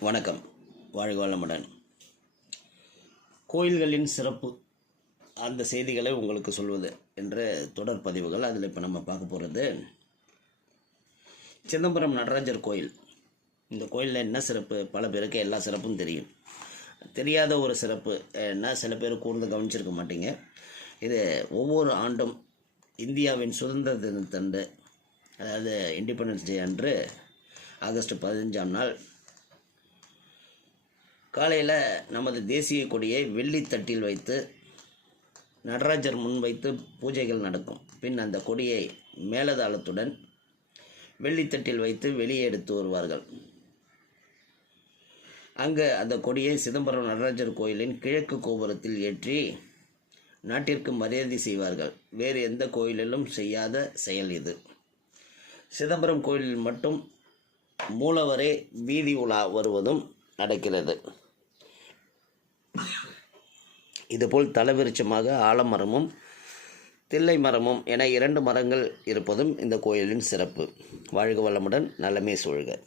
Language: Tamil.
வணக்கம். வாழ்க வளமுடன். கோயில்களின் சிறப்பு. அந்த செய்திகளை உங்களுக்கு சொல்வது என்ற தொடர் பதிவுகள் அதில் இப்போ நம்ம பார்க்க போகிறது சிதம்பரம் நடராஜர் கோயில். இந்த கோயிலில் என்ன சிறப்பு? பல பேருக்கு எல்லா சிறப்பும் தெரியும். தெரியாத ஒரு சிறப்பு. என்ன சில பேர் கூர்ந்து கவனிச்சிருக்க மாட்டீங்க. இது ஒவ்வொரு ஆண்டும் இந்தியாவின் சுதந்திர தினத்தன்று அதாவது இண்டிபெண்டன்ஸ் டே அன்று ஆகஸ்ட் பதினஞ்சாம் நாள் காலையில் நமது தேசிய கொடியை வெள்ளித்தட்டில் வைத்து நடராஜர் முன் வைத்து பூஜைகள் நடக்கும். பின் அந்த கொடியை மேலதாளத்துடன் வெள்ளித்தட்டில் வைத்து வெளியே எடுத்து வருவார்கள். அங்கு அந்த கொடியை சிதம்பரம் நடராஜர் கோயிலின் கிழக்கு கோபுரத்தில் ஏற்றி நாட்டிற்கு மரியாதை செய்வார்கள். வேறு எந்த கோயிலிலும் செய்யாத செயல் இது. சிதம்பரம் கோயிலில் மட்டும் மூலவரே வீதி உலா வருவதும் நடக்கிறது. இதுபோல் தலவிருட்சமாக ஆலமரமும் தில்லை மரமும் என இரண்டு மரங்கள் இருப்பதும் இந்த கோயிலின் சிறப்பு. வாழ்க வளமுடன் நலமே சூழ்க